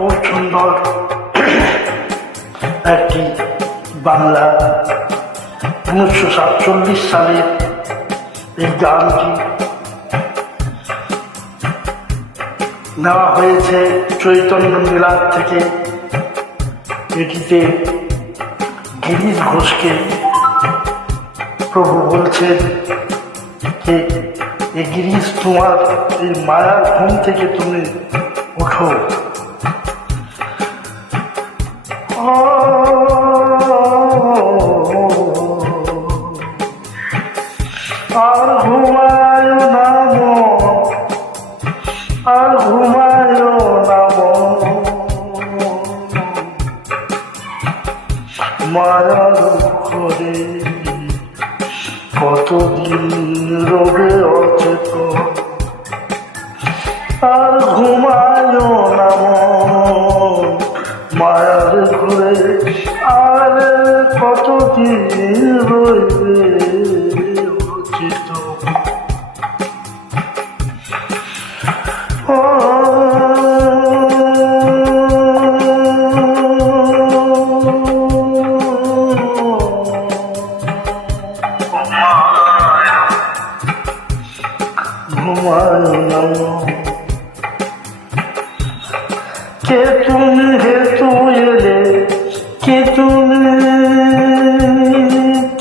খুব সুন্দর একটি বাংলা 1947 সালের এই গানটি নেওয়া হয়েছে চৈতন্য লীলা থেকে। এটিতে গিরিশ ঘোষকে প্রভু বলছেন যে এই গিরিশ, তোমার এই মায়ার ঘুম থেকে তুমি ওঠো। আর ঘুমায় না মন, আর ঘুমায় না মন, মায়ার ঘরে কতদিন রবে অচেতন। আর ঘুমায় না মন, মায়ার ঘরে আর কতদিন রইবে অচেতন। কে তুমি হেতু এলে, কে তুমি,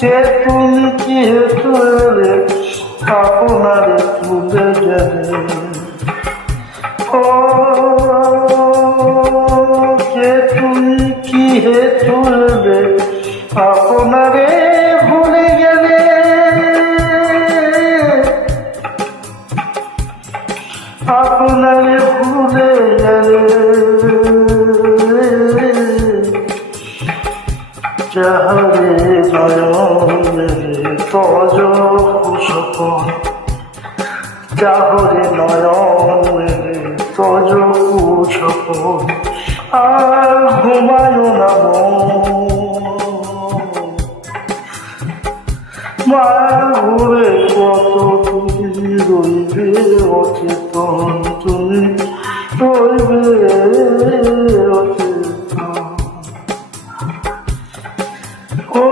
কে তুমি কি হেতু এলে আপনার ভুলে গেলে। ও কে তুমি কি হেতু এলে আপনারে ভুলে গেলে। আপনারে ভুলে গেলে যাহারে নয়নে তজ কুশপন, যাহরে নয়নে তজ কুশপন। আর ঘুমায় না মায়ার ঘুরে কত তুমি রইবে অচেতন, তুমি রইবে অচেতন। ও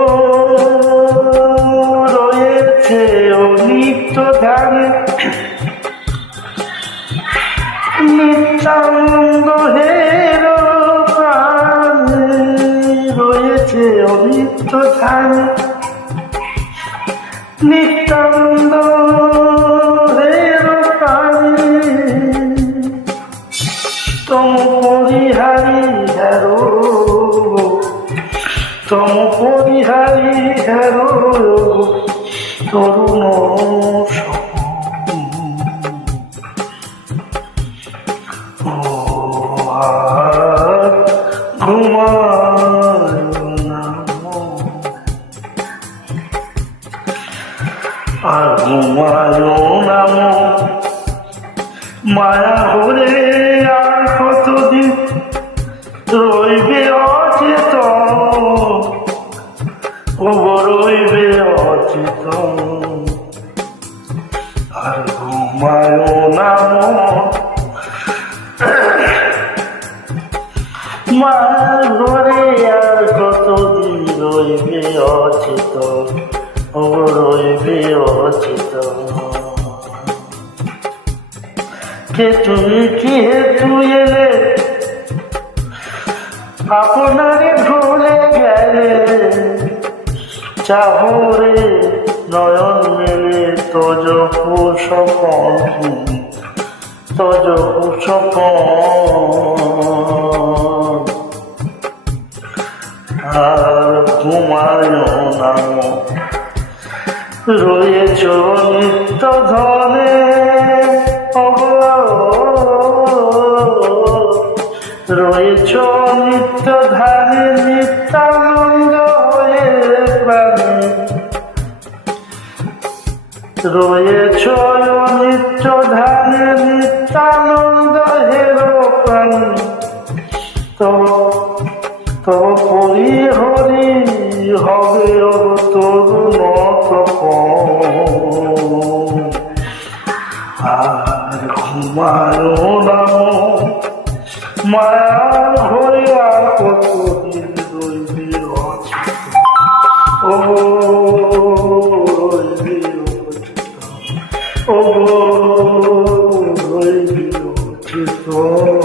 রয়েছে অনিত্য ধ্যানে নিত্যানন্দ হের প্রাণে, রয়েছে অনিত্য ধ্যানে নিত্যানন্দ হের প্রাণে। তম পরিহারি হেরো, তম পরিহারি হেরো তরুণ ঘুমায় না আর ঘুমায় না মায়া হলে আর কতদিন রইবে অচেতন, ও রইবে অচেতন। আর ঘুমায় না মায়ার ঘরে আর কতদিন রইবে অচেতন, ও রইবে অচেতন। কে তুমি কি হেতু এলে আপনারে ভুলে গেলে। চাহরে নয়ন মেলে তজ কুশপন, তজ কুশপন। আর ঘুমায় না রয়েছ নিত্য ধনে, রয়েছ নিত্য ধ্যানে নিত্যানন্দ হয়ে প্রাণে। রয়েছ নিত্য ধ্যানে নিত্যানন্দ হের প্রাণে। তব পরিহরি হবে তরুণ তপন। আর ঘুমায় না মায়ার ঘরে আর কতদিন রইবি অচেতন ও রইবি অচেতন ও রইবি অচেতন